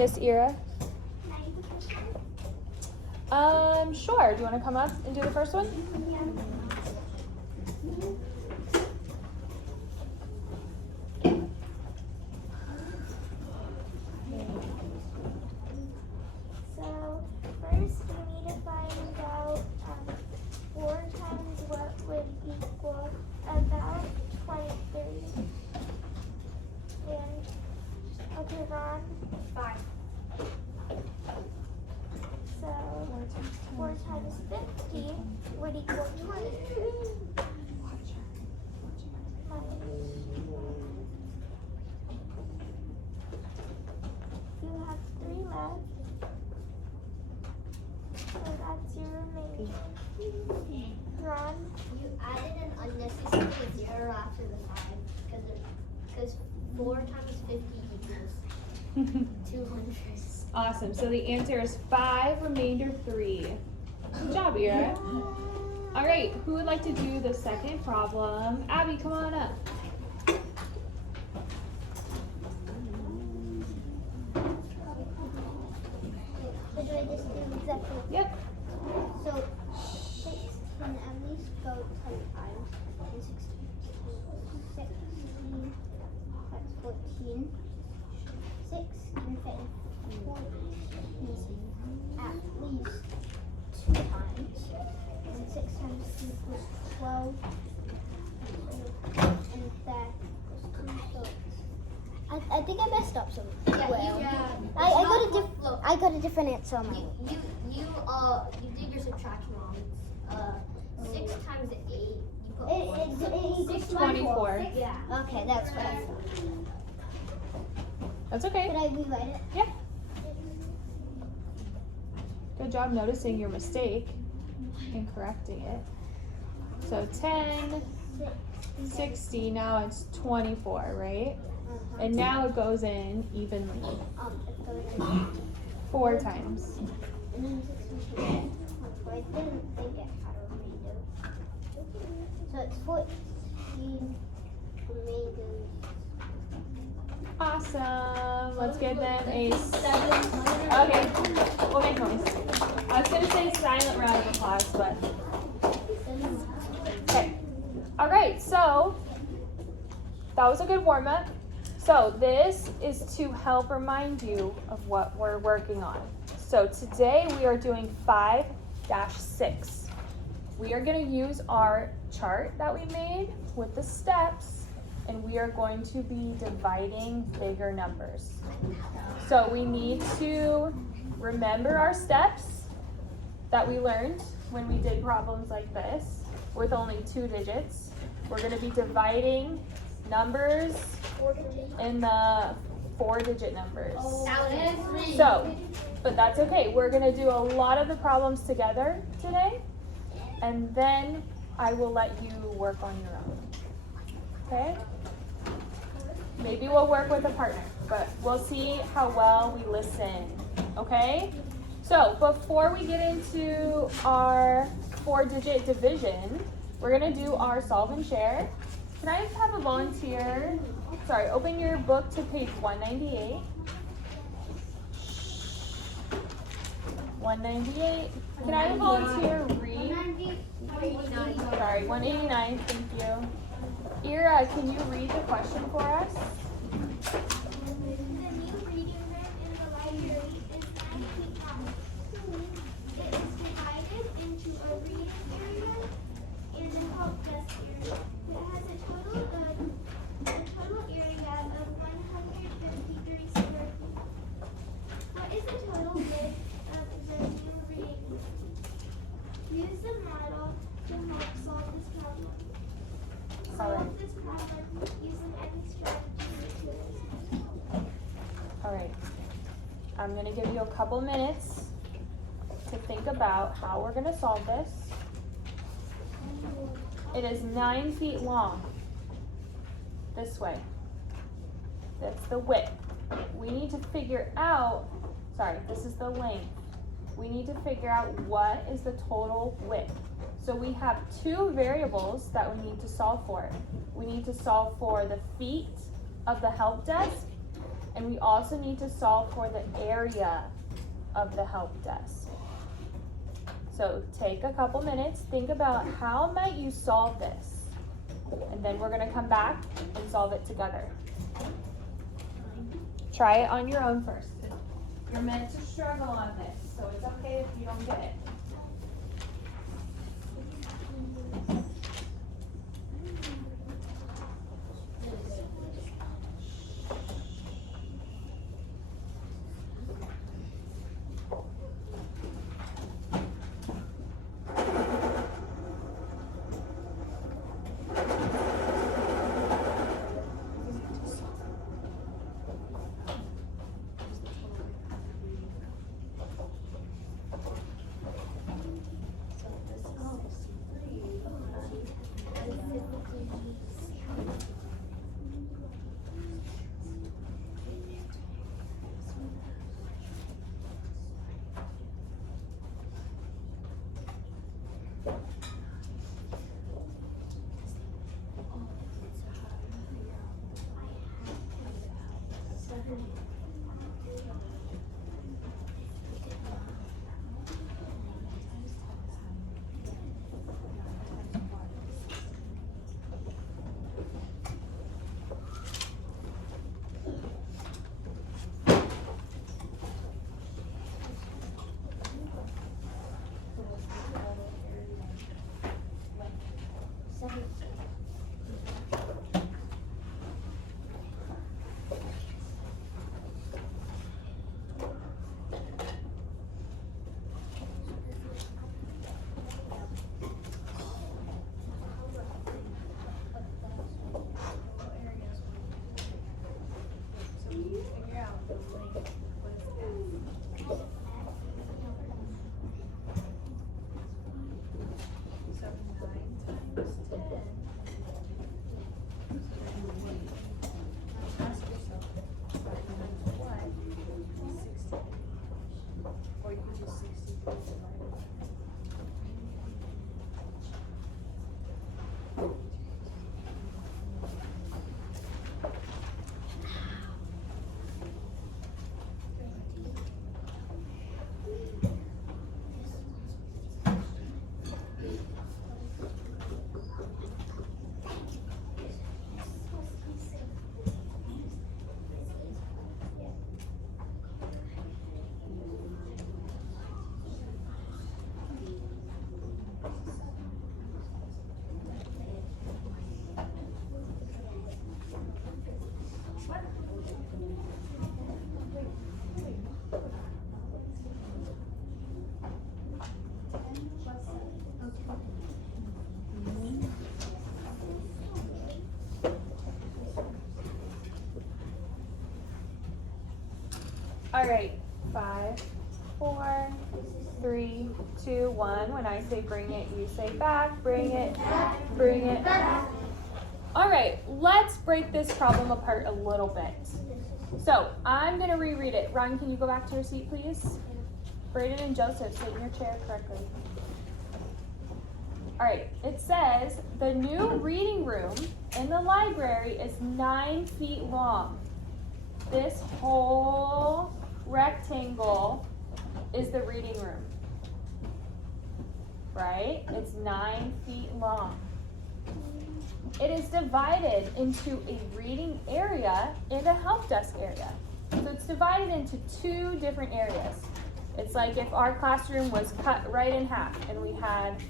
Yes, Ira? Sure. Do you want to come up and do the first one? So first we need to find out 4 times what would equal about 23. And okay, Ron. 5. So 4 times 50 would equal 20. You have 3 left. So that's your remaining. Ron? You added an unnecessary 0 after the 5 because 4 times 50 equals 200. Awesome. So the answer is 5, remainder 3. Good job, Ira. All right. Who would like to do the second problem? Abby, come on up. So do I just do exactly? Yep. So 6 can at least go 10 times. And 16, that's 14. 6 can fit in 14 at least 2 times. And 6 times 2 equals 12. And that equals 2. So I think I messed up some. I got a different answer on my way. You did your subtraction wrong. 6 times 8. You put It equals 24. Yeah. Okay, that's what I thought. That's okay. Could I rewrite it? Yeah. Good job noticing your mistake and correcting it. So 10, 60, now it's 24, right? And now it goes in evenly. It goes in 4 times. and then 16. I didn't think it had a remainder. So it's 14 remainders. Awesome. Let's give them a 7. Okay, we'll make noise. I was going to say silent round of applause, but okay. All right, so that was a good warm up. So this is to help remind you of what we're working on. So today we are doing 5-6. We are going to use our chart that we made with the steps, and we are going to be dividing bigger numbers. So we need to remember our steps that we learned when we did problems like this with only 2 digits. We're going to be dividing numbers in the 4-digit numbers. So, but that's okay. We're going to do a lot of the problems together today, and then I will let you work on your own. Okay? Maybe we'll work with a partner, but we'll see how well we listen. Okay? So, before we get into our 4-digit division, we're going to do our solve and share. Can I have a volunteer? Sorry, open your book to page 198. 198. Can I have a volunteer read? Sorry, 189. Thank you. Ira, can you read the question for us? The new reading room in the library is 9 feet long. It is divided into a reading area and a help desk area. It has a total area of 153 square feet. What is the total width of the new reading room? Use the model to help solve this problem. Solve this problem using any strategy you choose. All right. I'm going to give you a couple minutes to think about how we're going to solve this. It is 9 feet long. This way. That's the width. We need to figure out, this is the length. We need to figure out what is the total width. So we have 2 variables that we need to solve for. We need to solve for the feet of the help desk, And we also need to solve for the area of the help desk. So take a couple minutes, think about how might you solve this. And then we're gonna come back and solve it together. Try it on your own first. You're meant to struggle on this, so it's okay if you don't get it. All right, 5, 4, 3, 2, 1. When I say bring it, you say back, bring it, bring it. All right, let's break this problem apart a little bit. So I'm gonna reread it. Ryan, can you go back to your seat, please? Braden and Joseph, sit in your chair correctly. All right, it says the new reading room in the library is 9 feet long. This whole rectangle is the reading room, right? It's 9 feet long. It is divided into a reading area and a help desk area. So it's divided into 2 different areas. It's like if our classroom was cut right in half and we had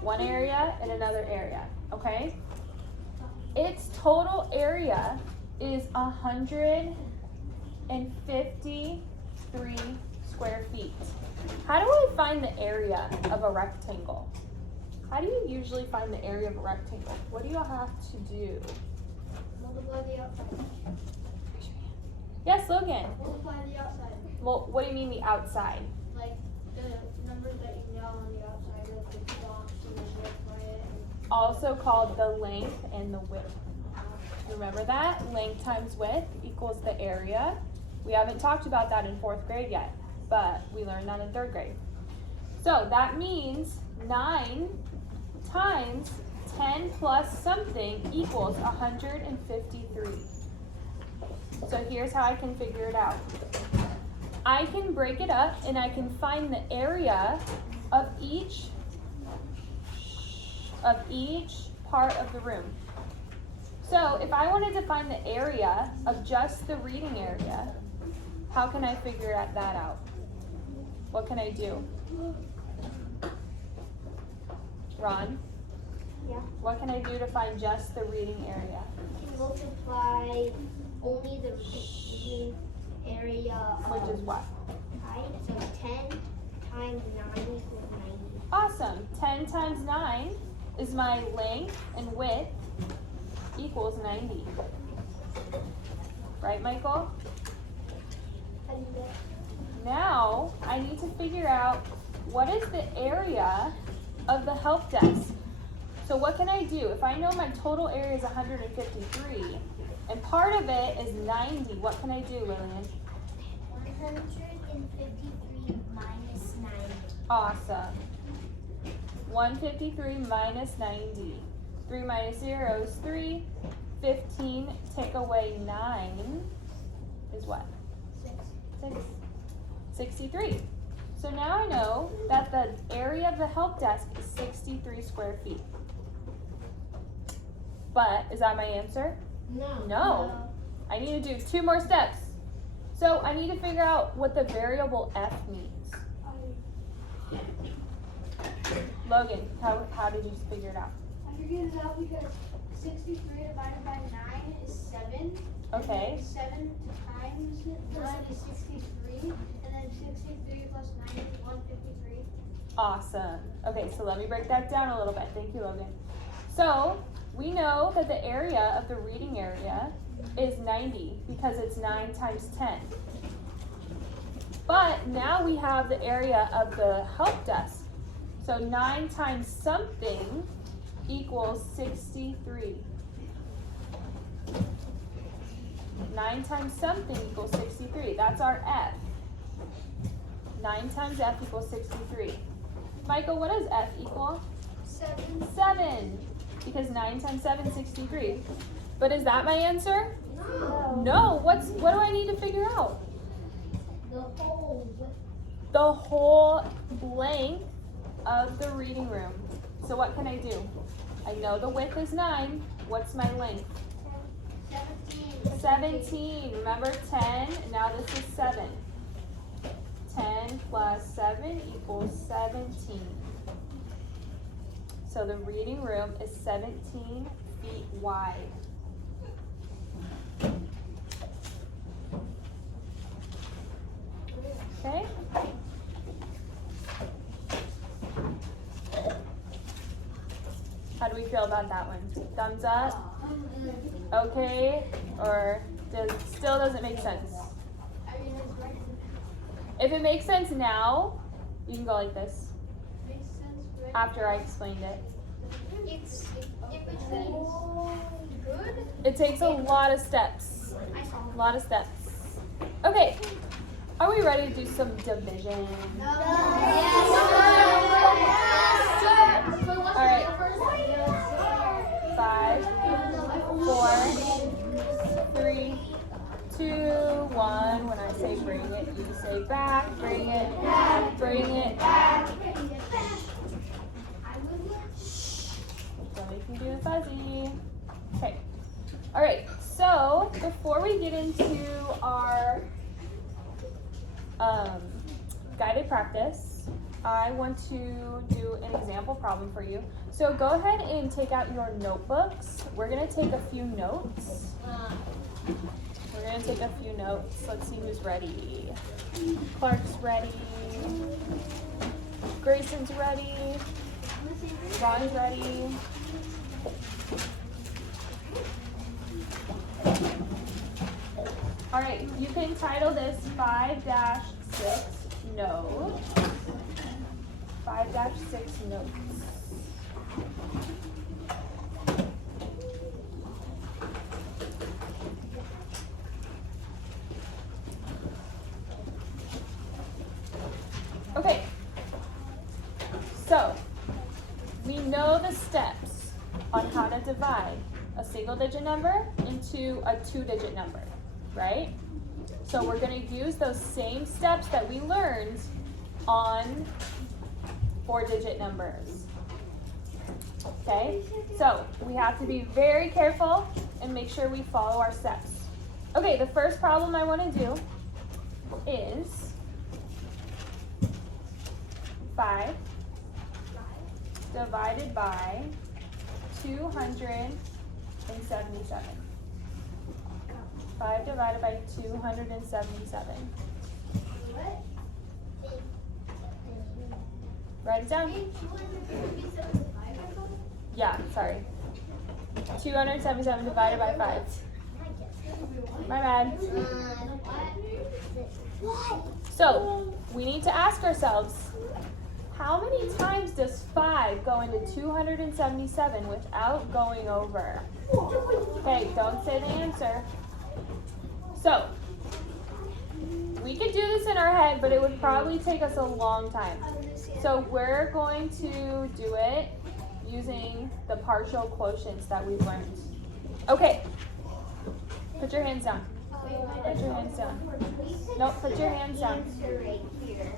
one area and another area, okay? Its total area is 153 square feet. How do I find the area of a rectangle? How do you usually find the area of a rectangle? What do you have to do? Multiply the outside. Yes, Logan. Multiply the outside. Well, what do you mean the outside? Like the numbers that you know on the outside, like the blocks and then multiply it. Also called the length and the width. Remember that? Length times width equals the area. We haven't talked about that in 4th grade yet, but we learned that in 3rd grade. So that means 9 times 10 plus something equals 153. So here's how I can figure it out. I can break it up and I can find the area of each part of the room. So if I wanted to find the area of just the reading area, how can I figure that out? What can I do? Ron? Yeah. What can I do to find just the reading area? You can multiply only the reading area Which is what? height. So 10 times 9 equals 90. Awesome. 10 times 9 is my length and width equals 90. Right, Michael? How do you do that? Now I need to figure out what is the area of the help desk. So what can I do? If I know my total area is 153 and part of it is 90, what can I do, Lillian? 153 minus 90. Awesome. 153 minus 90. 3 minus 0 is 3. 15 take away 9 is what? 6. 63. So now I know that the area of the help desk is 63 square feet. But is that my answer? No. I need to do 2 more steps. So I need to figure out what the variable f means. Logan, how did you figure it out? I figured it out because 63 divided by 9 is 7. Okay. And 7 times 9 is 63. And then 63 plus 9 is 153. Awesome. Okay, so let me break that down a little bit. Thank you, Logan. So we know that the area of the reading area is 90 because it's 9 times 10. But now we have the area of the help desk. So 9 times something equals 63. 9 times something equals 63. That's our F. 9 times F equals 63. Michael, what does F equal? 7. 7. Because 9 times 7 is 63. But is that my answer? No. What do I need to figure out? The whole length of the reading room. So what can I do? I know the width is 9. What's my length? 17. Remember 10, now this is 7. 10 plus 7 equals 17. So the reading room is 17 feet wide. Okay? How do we feel about that one? Thumbs up? Okay? Or still doesn't make sense? I mean, it's right. If it makes sense now, you can go like this Makes sense, right? after I explained it. It's good. It takes a lot of steps. I saw. A lot of steps. Okay. Are we ready to do some division? All right. 5, 4, 3, 2, 1. When I say bring it, you say back. Bring it back. Bring it back. So we can do the fuzzy. Okay. All right. So before we get into our guided practice, I want to do an example problem for you. So go ahead and take out your notebooks. We're going to take a few notes. Let's see who's ready. Clark's ready. Grayson's ready. Ron's ready. All right, you can title this 5-6 notes. 5-6 notes. Okay, so we know the steps on how to divide a single digit number into a 2-digit number. right? So we're gonna use those same steps that we learned on 4-digit numbers. Okay, so we have to be very careful and make sure we follow our steps. Okay, the first problem I want to do is 5 divided by 277. 5 divided by 277. What? Write it down. 277 Yeah, sorry. 277 divided by 5. My bad. What? So, we need to ask ourselves, how many times does 5 go into 277 without going over? Okay, don't say the answer. So, we could do this in our head, but it would probably take us a long time. So we're going to do it using the partial quotients that we've learned. Okay, put your hands down. Put your hands down. Nope, put your hands down.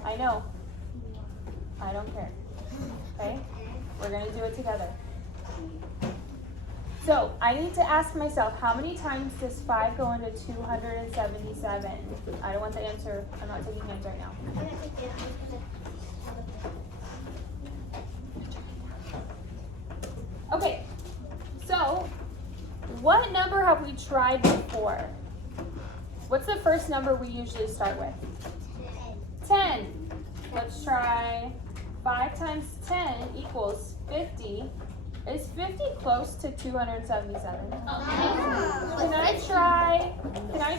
I know. I don't care. Okay? We're going to do it together. So, I need to ask myself, how many times does 5 go into 277? I don't want the answer. I'm not taking hands right now. Okay. So, what number have we tried before? What's the first number we usually start with? 10. Let's try 5 times 10 equals 50. Is 50 close to 277? Can I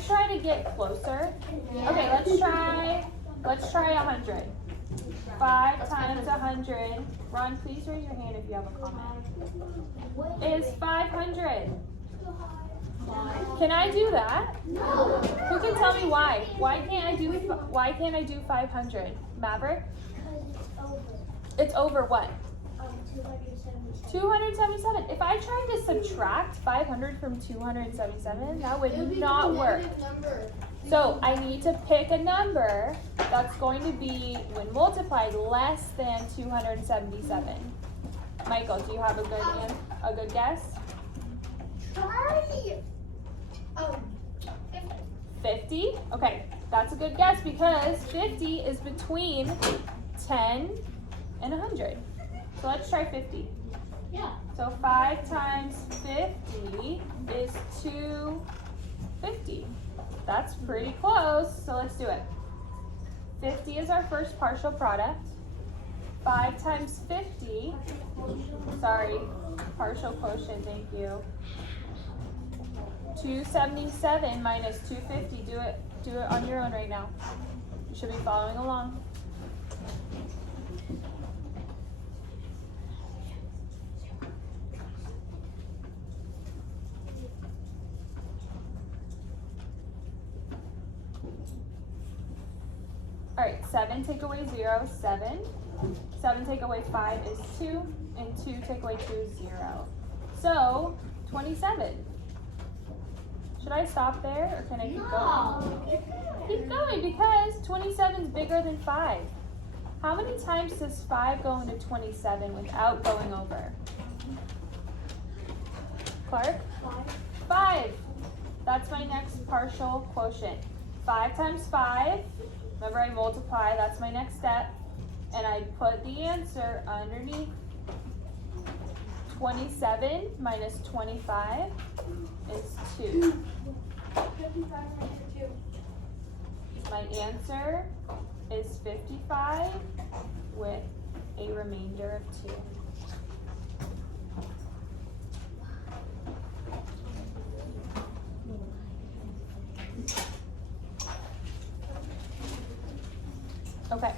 try to get closer? Okay, let's try 100. 5 times 100. Ron, please raise your hand if you have a comment. Is 500. Can I do that? No. Who can tell me why? Why can't I do 500? Maverick? It's over what? 277. If I tried to subtract 500 from 277, that would not work. So I need to pick a number that's going to be, when multiplied, less than 277. Michael, do you have a good guess? Try 50? Okay, that's a good guess because 50 is between 10 and 100. So let's try 50. Yeah. So 5 times 50 is 250. That's pretty close, so let's do it. 50 is our first partial product. 5 times 50, sorry, partial quotient, thank you. 277 minus 250, do it on your own right now. You should be following along. All right, 7 take away 0, 7. 7 take away 5 is 2, and 2 take away 2 is 0. So, 27. Should I stop there, or can I keep going? Keep going, because 27 is bigger than 5. How many times does 5 go into 27 without going over? Clark? 5. That's my next partial quotient. 5 times 5. Remember, I multiply, that's my next step. And I put the answer underneath. 27 minus 25 is 2. 55 minus 2. My answer is 55 with a remainder of 2. Okay.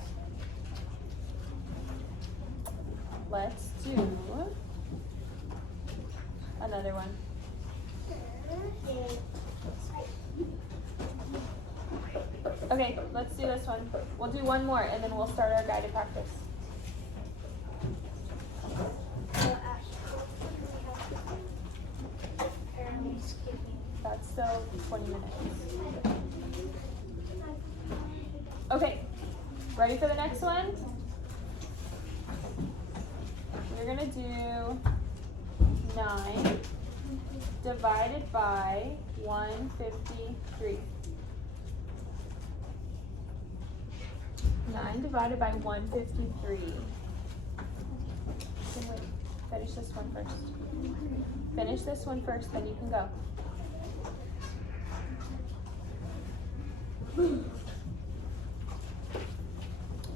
Let's do another one. Okay, let's do this one. We'll do one more and then we'll start our guided practice. That's still 20 minutes. Ready for the next one? We're gonna do 9 divided by 153. 9 divided by 153. Wait, finish this one first. Finish this one first, then you can go.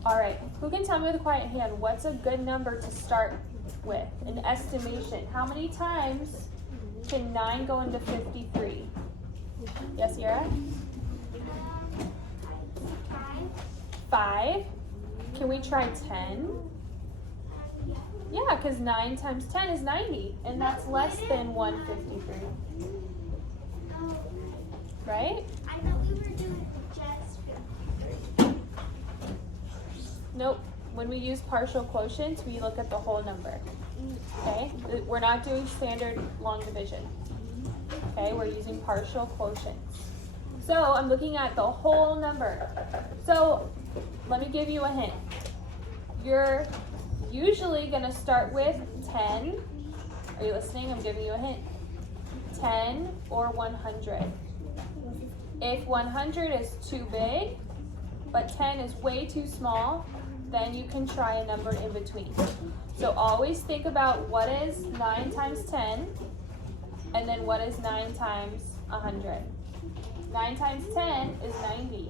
All right, who can tell me with a quiet hand what's a good number to start with? An estimation. How many times can 9 go into 53? Yes, Yara? 5. Can we try 10? Yeah, because 9 times 10 is 90, and that's less than 153. Right? I thought we were doing just 53. Nope. When we use partial quotients, we look at the whole number. Okay? We're not doing standard long division. Okay? We're using partial quotients. So I'm looking at the whole number. So let me give you a hint. You're usually going to start with 10. Are you listening? I'm giving you a hint. 10 or 100. If 100 is too big, but 10 is way too small, then you can try a number in between. So always think about what is 9 times 10, and then what is 9 times 100. 9 times 10 is 90.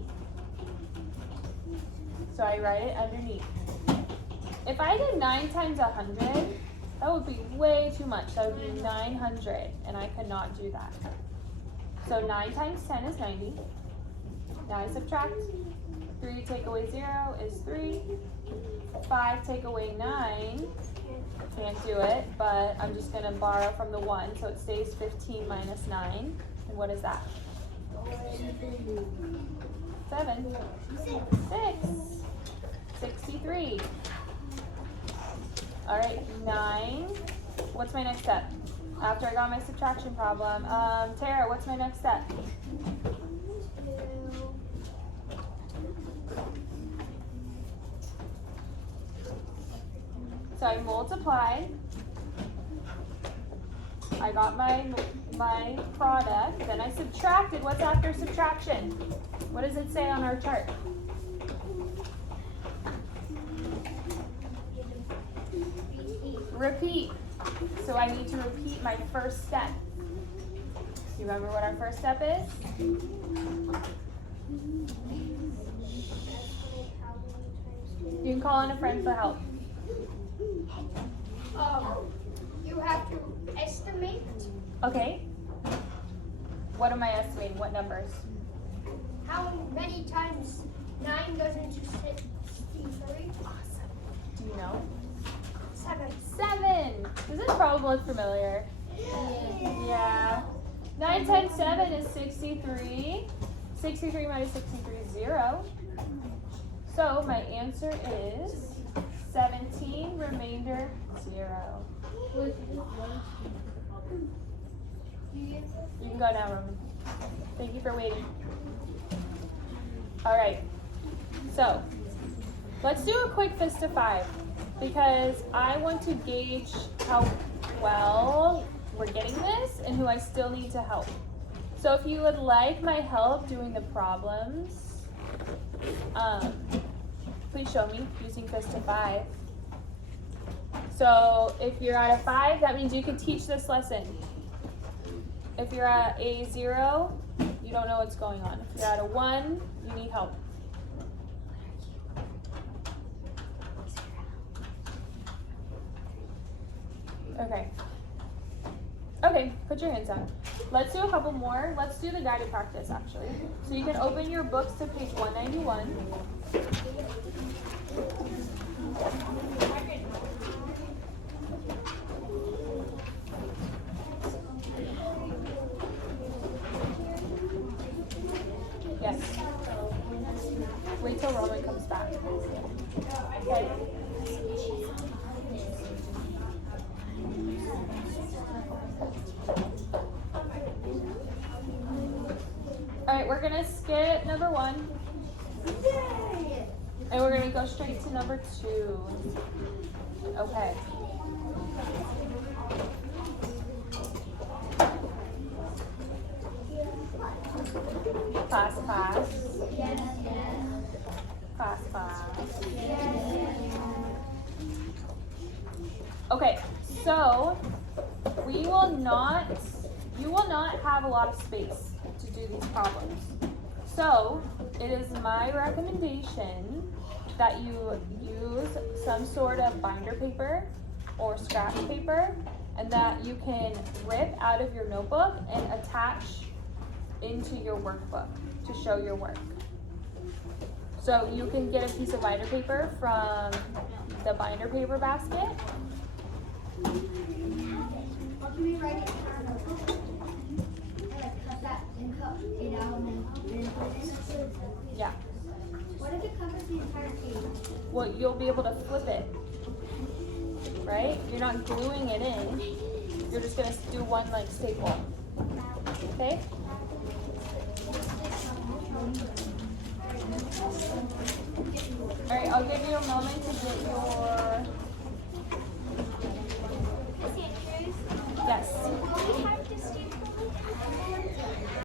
So I write it underneath. If I did 9 times 100, that would be way too much. That would be 900, and I could not do that. So 9 times 10 is 90. Now I subtract. 3 take away 0 is 3. 5 take away 9. Can't do it, but I'm just going to borrow from the 1, so it stays 15 minus 9. And what is that? 7. 6. 63. All right, 9. What's my next step? After I got my subtraction problem. Tara, what's my next step? So I multiplied. I got my product. Then I subtracted. What's after subtraction? What does it say on our chart? Repeat. So I need to repeat my first step. You remember what our first step is? You can call on a friend for help. You have to estimate. Okay. What am I estimating? What numbers? How many times 9 goes into 63? Awesome. Do you know? 7. 7. Does this problem look familiar? Yeah. 9 times 7 is 63. 63 minus 63 is 0. So my answer is 17, remainder 0. You can go now, Roman. Thank you for waiting. All right. So let's do a quick fist of 5 because I want to gauge how well we're getting this and who I still need to help. So if you would like my help doing the problems, please show me using fist of 5. So if you're at a 5, that means you can teach this lesson. If you're at a 0, you don't know what's going on. If you're at a 1, you need help. Okay. Okay, put your hands down. Let's do a couple more. Let's do the guided practice actually. So you can open your books to page 191. Yes. Wait till Roman comes back. Okay. All right, we're gonna skip number 1. And we're gonna go straight to number 2. Okay. Class. Class. Okay, so you will not have a lot of space to do these problems. So it is my recommendation that you use some sort of binder paper or scratch paper, and that you can rip out of your notebook and attach into your workbook to show your work. So you can get a piece of binder paper from the binder paper basket. What can we write it down? Like cut that and cut it out and then put it in? Yeah. What if it covers the entire page? Well, you'll be able to flip it, right? You're not gluing it in. You're just gonna do one like staple. Okay? All right, I'll give you a moment to get your